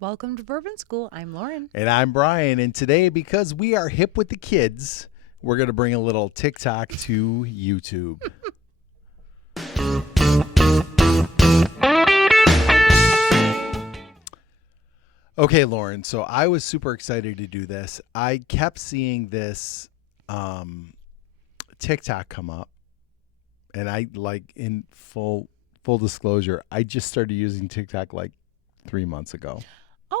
Welcome to Bourbon School. I'm Lauren. And I'm Brian. And today, because we are hip with the kids, we're going to bring a little TikTok to YouTube. Okay, Lauren. So I was super excited to do this. I kept seeing this TikTok come up. And I in full disclosure, I just started using TikTok like 3 months ago.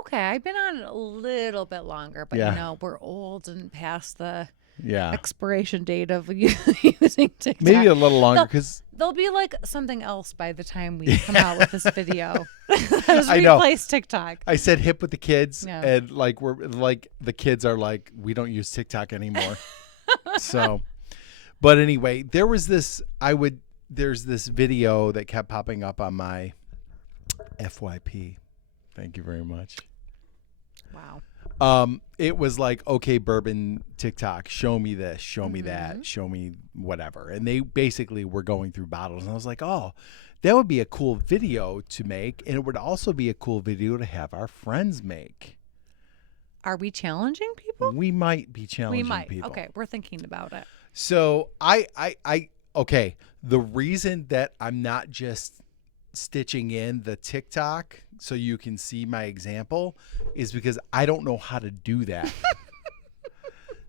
Okay, I've been on it a little bit longer, but we're old and past the expiration date of using TikTok. Maybe a little longer because there'll be like something else by the time we come out with this video. I know. Replace TikTok. I said hip with the kids, and we're like the kids are like, we don't use TikTok anymore. So, but anyway, there's this video that kept popping up on my FYP. Thank you very much. Wow. It was like, okay, bourbon TikTok, show me this, show me that, show me whatever. And they basically were going through bottles. And I was like, oh, that would be a cool video to make. And it would also be a cool video to have our friends make. Are we challenging people? We might be challenging people. Okay, we're thinking about it. So okay, the reason that I'm not just stitching in the TikTok so you can see my example is because I don't know how to do that.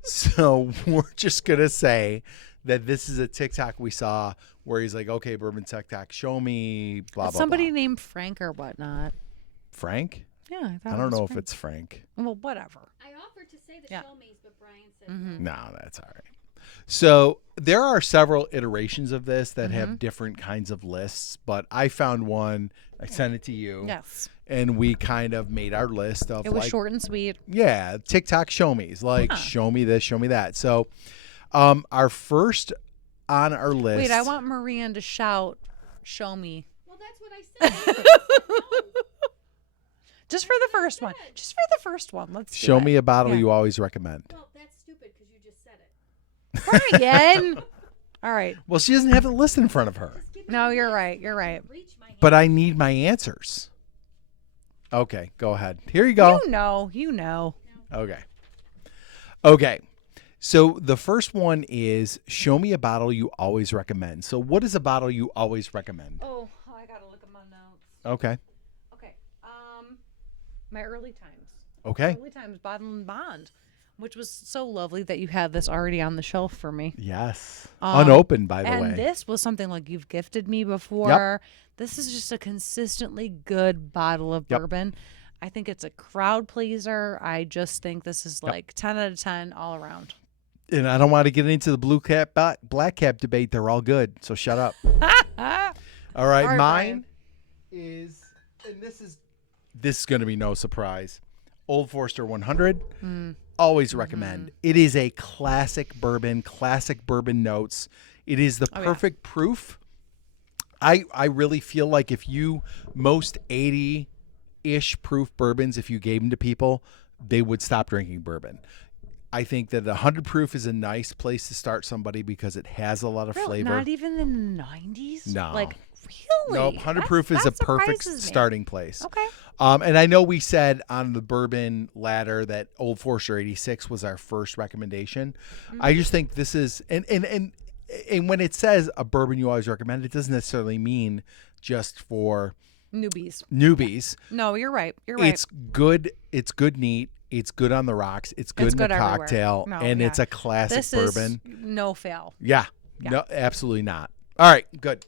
So we're just going to say that this is a TikTok we saw where he's like, okay, bourbon TikTok, show me blah, blah, somebody blah. named Frank or whatnot. Frank? Yeah, I don't know if it's Frank. Well, whatever. I offered to say the show me's, but Brian said no, that's all right. So there are several iterations of this that have different kinds of lists, but I found one. I sent it to you. Yes. And we kind of made our list of it was short and sweet. Yeah, TikTok show me's, show me this, show me that. So our first on our list. Wait, I want Marianne to shout, show me. Well, that's what I said. Just for the first one. Just for the first one. Let's show me a bottle you always recommend. Well, that's stupid because you just said it. Brian. All right. Well, she doesn't have the list in front of her. No, you're right. You're right. But I need my answers. Okay, go ahead. Here you go. You know. Okay. So the first one is show me a bottle you always recommend. So what is a bottle you always recommend? Oh, I got to look at my notes. Okay. My early times. Okay. Early times Bottle and Bond, which was so lovely that you had this already on the shelf for me. Yes. Unopened, by the way. And this was something like you've gifted me before. Yep. This is just a consistently good bottle of bourbon. I think it's a crowd pleaser. I just think this is like 10 out of 10 all around. And I don't want to get into the blue cap, black cap debate. They're all good. So shut up. All right. Mine Brian. is, and this is going to be no surprise. Old Forester 100. Always recommend. It is a classic bourbon notes. It is the perfect proof. I really feel like if you, most 80-ish proof bourbons, if you gave them to people, they would stop drinking bourbon. I think that 100 proof is a nice place to start somebody because it has a lot of flavor. Not even in the 90s? No. Like, really? Nope. 100 proof is a perfect starting place. Okay. And I know we said on the bourbon ladder that Old Forester 86 was our first recommendation. I just think this is, and when it says a bourbon you always recommend, it doesn't necessarily mean just for newbies. No, you're right. You're right. It's good. It's good neat. It's good on the rocks. It's good in the cocktail. It's a classic bourbon. Is no fail. Yeah. No, absolutely not. All right. Good.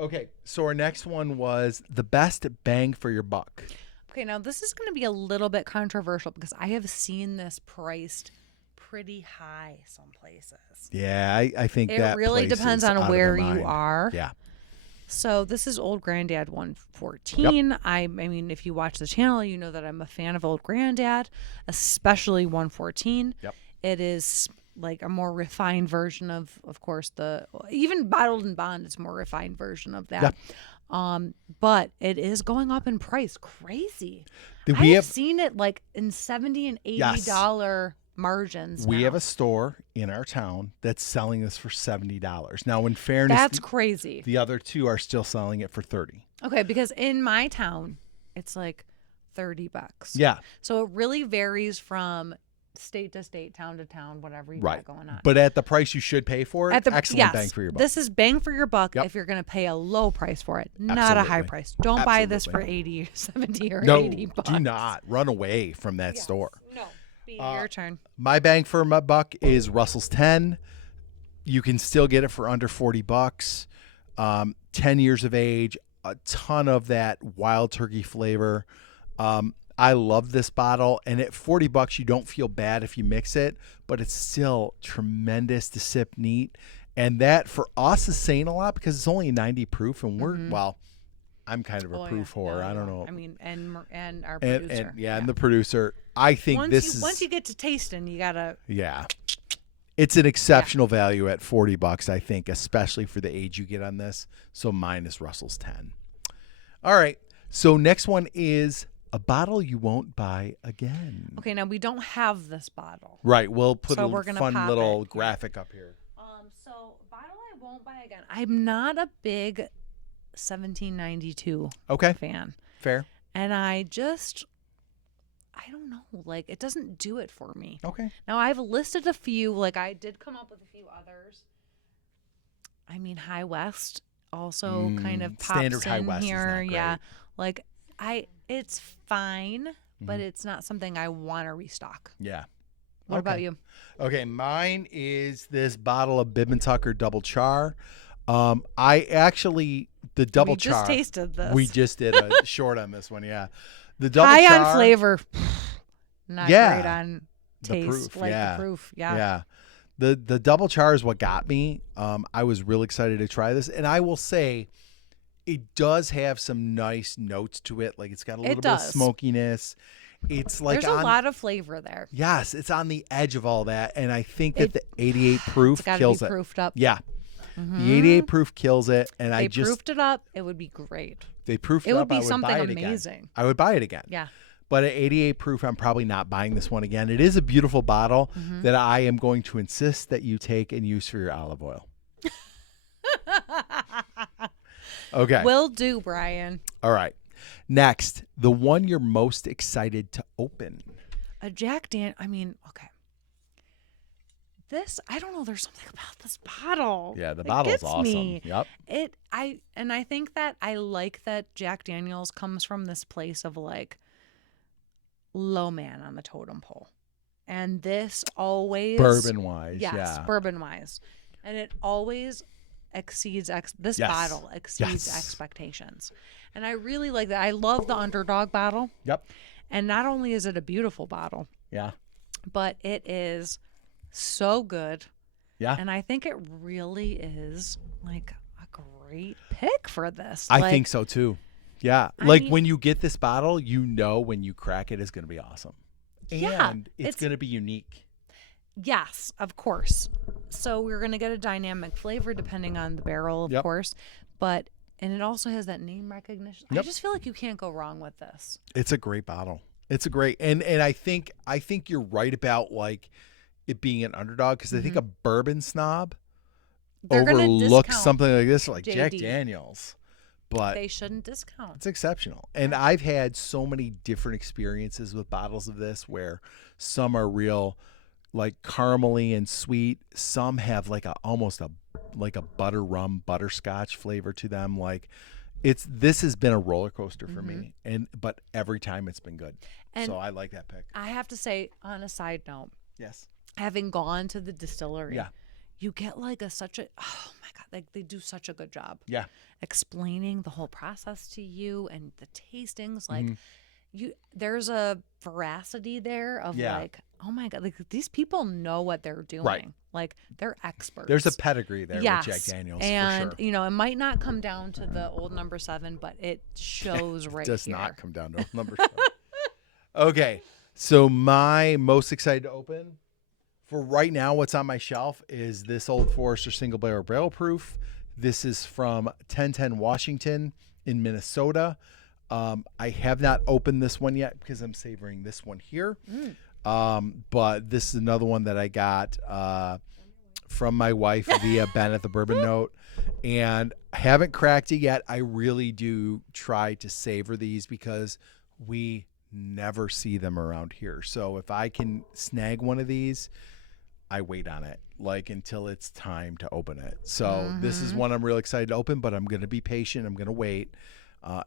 Okay, so our next one was the best bang for your buck. Okay, now this is going to be a little bit controversial because I have seen this priced pretty high some places. Yeah, I think it really depends on where you are. Yeah. So this is Old Granddad 114. Yep. I mean, if you watch the channel, you know that I'm a fan of Old Granddad, especially 114. Yep. It is like a more refined version of course, even Bottled and Bond is a more refined version of that. Yep. But it is going up in price. Crazy. I've seen it like in $70 and $80 margins. We have a store in our town that's selling this for $70. Now, in fairness, that's crazy. The other two are still selling it for $30. Okay, because in my town, it's like $30. Yeah. So it really varies from state to state, town to town, whatever you got going on. But at the price you should pay for it, excellent bang for your buck. This is bang for your buck Yep. if you're going to pay a low price for it, not a high Absolutely. price. Don't buy this for Absolutely. 80, 70, or No, 80 bucks. do not run away from that Yes. store. No. Your turn. My bang for my buck is Russell's 10. You can still get it for under $40. 10 years of age, a ton of that wild turkey flavor. I love this bottle, and at $40 you don't feel bad if you mix it, but it's still tremendous to sip neat. And that for us is saying a lot because it's only 90 proof, and we're well, I'm kind of a proof whore. I don't know. I mean, and our producer. And the producer. I think once you get to tasting, you gotta. Yeah. It's an exceptional value at $40, I think, especially for the age you get on this. So mine is Russell's 10. All right. So next one is a bottle you won't buy again. Okay, now we don't have this bottle. Right. We'll put So a we're gonna fun pop little it. graphic up here. So bottle I won't buy again. I'm not a big 1792 Okay. fan, Fair. and I don't know, like it doesn't do it for me. Okay. Now I've listed a few, like I did come up with a few others. I mean, High West also kind of pops standard High in West is here. not Yeah, great. like it's fine, but it's not something I want to restock. Yeah. What about you? Okay, mine is this bottle of Bib and Tucker Double Char. I actually the Double Char. We just tasted this. We just did a short on this one. Yeah, the Double High Char. on flavor, not Yeah. great on taste. proof, Like yeah. the proof, yeah. Yeah. The Double Char is what got me. I was really excited to try this, and I will say, it does have some nice notes to it. Like it's got a little bit of does. smokiness. It's like There's a lot of flavor there. Yes, it's on the edge of all that, and I think that the 88 proof It's got to kills be it. proofed up. Yeah, the 88 proof kills it, and They proofed it up. It would be great. they proofed It it would up. be I would something buy it again. amazing. I would buy it again. Yeah. But at 88 proof, I'm probably not buying this one again. It is a beautiful bottle that I am going to insist that you take and use for your olive oil. Okay. Will do, Brian. All right. Next, the one you're most excited to open. A Jack Dan. I mean, okay. This, I don't know. There's something about this bottle. Yeah, the It bottle's gets awesome. me. Yep. I think that I like that Jack Daniel's comes from this place of like low man on the totem pole, and this always Bourbon wise. yes, Yeah. bourbon wise, and it always exceeds this Yes. bottle exceeds Yes. expectations, and I really like that. I love the Underdog bottle, Yep. and not only is it a beautiful bottle, Yeah. but it is so good. Yeah. And I think it really is like a great pick for this. I Like, think so too. Yeah. I Like mean- when you get this bottle, you know when you crack it is going to be awesome. Yeah, And it's it's- going to be unique. Yes, of course. So we're going to get a dynamic flavor depending on the barrel, of Yep. course. And it also has that name recognition. I Yep. just feel like you can't go wrong with this. It's a great bottle. It's a great and I think you're right about like it being an underdog because I think a bourbon snob They're gonna overlooks discount something like this like Jack JD. Daniels. But They shouldn't discount. it's exceptional. And I've had so many different experiences with bottles of this where some are real like caramely and sweet. Some have like almost a butter rum, butterscotch flavor to them. Like this has been a roller coaster for me. But every time it's been good. And so I like that pick. I have to say, on a side note, Yes. having gone to the distillery, Yeah. you get like oh my God, like they do such a good job. Yeah. Explaining the whole process to you and the tastings, Mm-hmm. like there's a veracity there of Yeah. like, oh my God, like these people know what they're doing. Right. Like they're experts. There's a pedigree there yes. with Jack Daniels and for sure. it might not come down to the old number 7, but it shows right Does here. not come down to number 7. Okay. So my most excited to open for right now, what's on my shelf is this Old Forester Single Barrel Proof. This is from 1010 Washington in Minnesota. I have not opened this one yet because I'm savoring this one here. But this is another one that I got from my wife via Ben at the Bourbon Note. And I haven't cracked it yet. I really do try to savor these because we never see them around here. So if I can snag one of these, I wait on it like until it's time to open it. So this is one I'm real excited to open, but I'm going to be patient. I'm going to wait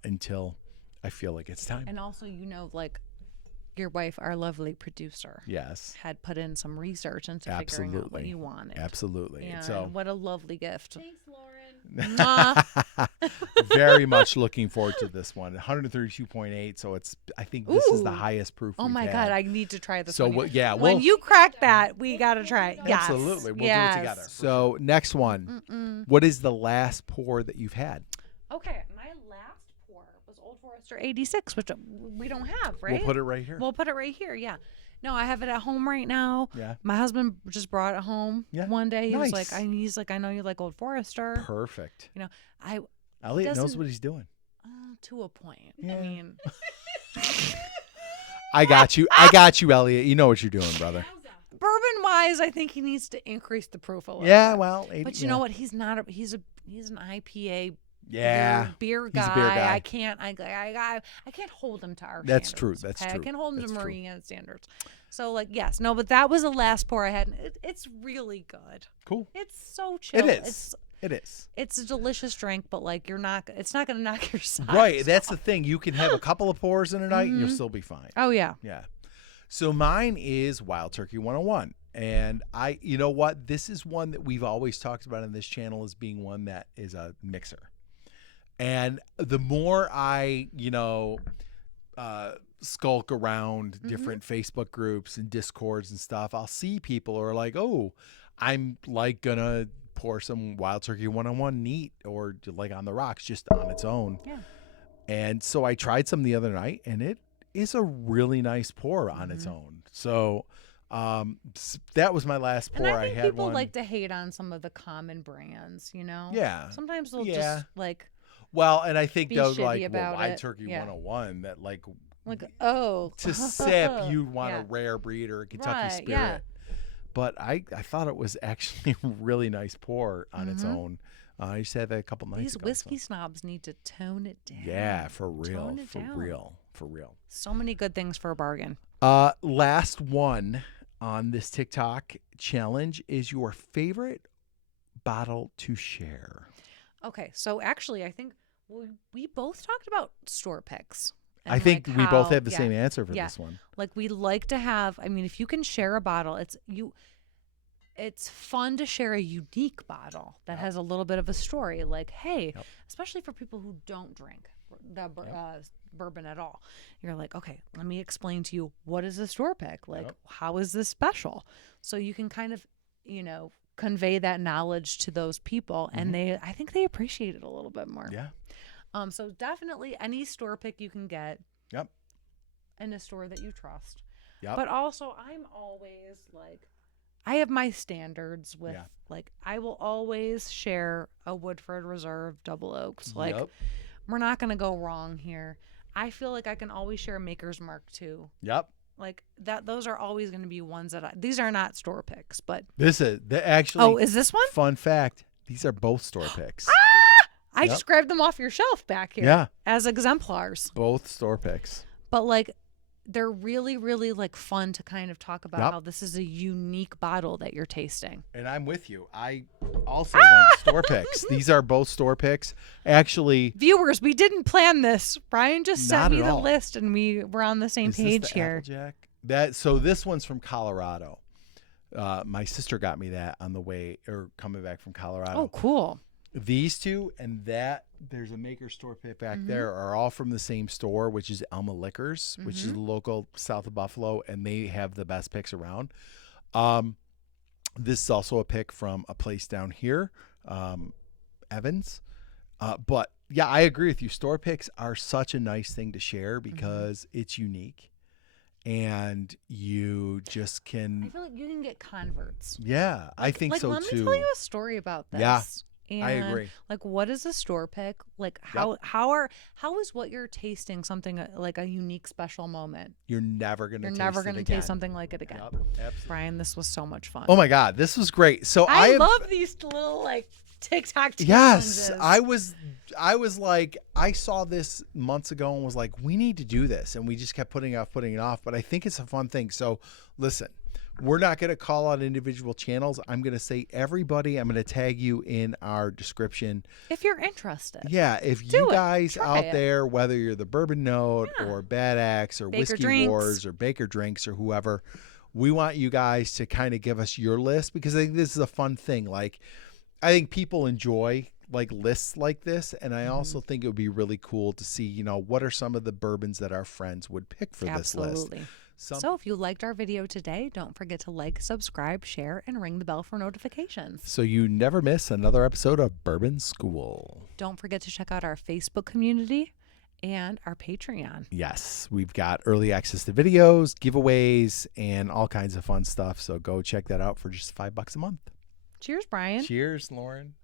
until I feel like it's time. And also, like your wife, our lovely producer, Yes. had put in some research into figuring out what you wanted. Absolutely. And so what a lovely gift. Thanks, Lauren. Mwah. very much looking forward to this one. 132.8. So I think this is the Ooh. highest proof. Oh we've my had. God, I need to try this. So one. when you crack that, we gotta try it. Yes. Absolutely, we'll Yes. do it together. So next one, what is the last pour that you've had? Okay, my last pour was Old Forester 86, which we don't have, right? We'll put it right here. We'll put it right here. Yeah. No, I have it at home right now. Yeah. My husband just brought it home one day. He was like, I know you like Old Forester. Perfect. Elliot Knows doesn't- what he's doing. To a point. Yeah. I mean, I got you, Elliot. You know what you're doing, brother. bourbon wise, I think he needs to increase the proof a little Yeah, bit. well, But you know what? He's not. He's an IPA. Yeah, beer he's guy. a beer guy. I can't hold him to our That's standards. true. That's okay? true. I can hold him That's to true. Marine standards. So but that was the last pour I had. And it's really good. Cool. It's so chill. It is. It is. It's a delicious drink, but it's not going to knock your socks Right. That's off. the thing. You can have a couple of pours in a night and you'll still be fine. Oh yeah. Yeah. So mine is Wild Turkey 101. And you know what? This is one that we've always talked about on this channel as being one that is a mixer. And the more I, skulk around different Facebook groups and Discords and stuff, I'll see people who are like, oh, I'm like gonna pour some Wild Turkey 101 neat or like on the rocks just on its own. Yeah. And so I tried some the other night and it is a really nice pour on its own. So that was my last pour. And I think had people one. like to hate on some of the common brands, Yeah. Sometimes they'll Yeah. just like Well, and I think be those shitty like about Wild it. Turkey Yeah. 101 that like oh to sip you want Yeah. a rare breed or a Kentucky Right, Spirit. yeah. But I thought it was actually a really nice pour on its own. I just had that a couple nights These ago. whiskey snobs need to tone it down. Yeah, for real. Tone it For down. real. For real. So many good things for a bargain. Last one on this TikTok challenge is your favorite bottle to share. Okay, so actually, I think we both talked about store picks. I and, think like, we both how- have the yeah, same answer for yeah. this one. Like we like to have. I mean, if you can share a bottle, it's fun to share a unique bottle that has a little bit of a story. Like, hey, especially for people who don't drink the bourbon at all, you're like, okay, let me explain to you what is a store pick. Like, how is this special? So you can kind of, convey that knowledge to those people, and I think they appreciate it a little bit more. Yeah. So definitely any store pick you can get. Yep. In a store that you trust. Yep. But also, I'm always like, I have my standards with like, I will always share a Woodford Reserve Double Oaks. Like, we're not going to go wrong here. I feel like I can always share Maker's Mark too. Yep. Like that, those are always going to be ones that these are not store picks, but This is actually. oh, is this one? Fun fact: these are both store picks. I just grabbed them off your shelf back here. Yeah. As exemplars. Both store picks. But like, they're really, really like fun to kind of talk about how this is a unique bottle that you're tasting. And I'm with you. I also went store picks. These are both store picks. Actually, Viewers, we didn't plan this. Brian just Not sent me at the all. list and we were on the same is this page the here. Applejack? So this one's from Colorado. My sister got me that on the way or coming back from Colorado. Oh, cool. These two and that there's a Maker store pick back there are all from the same store, which is Elma Liquors, which is local south of Buffalo, and they have the best picks around. This is also a pick from a place down here, Evans. But yeah, I agree with you. Store picks are such a nice thing to share because it's unique, and you just I can. feel like you can get converts. Yeah, I think so let too. me tell you a story about this. Yeah. And I agree. like, what is a store pick? Like, how is what you're tasting something like a unique, special moment? You're never gonna. You're taste never it gonna again. taste something like it again. Yep, absolutely. Brian, this was so much fun. Oh my God, this was great. So I have- love these little like TikTok challenges. Yes, I was like, I saw this months ago and was like, we need to do this, and we just kept putting it off. But I think it's a fun thing. So listen, we're not going to call out individual channels. I'm going to say everybody. I'm going to tag you in our description if you're interested. Yeah, if Do you it. guys Try out it. there, whether you're the Bourbon Note Yeah. or Bad Axe or Baker Whiskey Drinks. Wars or Baker Drinks or whoever, we want you guys to kind of give us your list, because I think this is a fun thing. Like, I think people enjoy like lists like this, and I also think it would be really cool to see, you know, what are some of the bourbons that our friends would pick for this list. Absolutely. So if you liked our video today, don't forget to like, subscribe, share, and ring the bell for notifications. So you never miss another episode of Bourbon School. Don't forget to check out our Facebook community and our Patreon. Yes, we've got early access to videos, giveaways, and all kinds of fun stuff. So go check that out for just $5 a month. Cheers, Brian. Cheers, Lauren.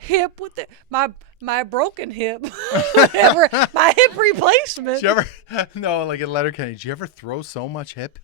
Hip with the my broken hip. Whatever. My hip replacement. Did you ever, no, like in Letterkenny, did you ever throw so much hip?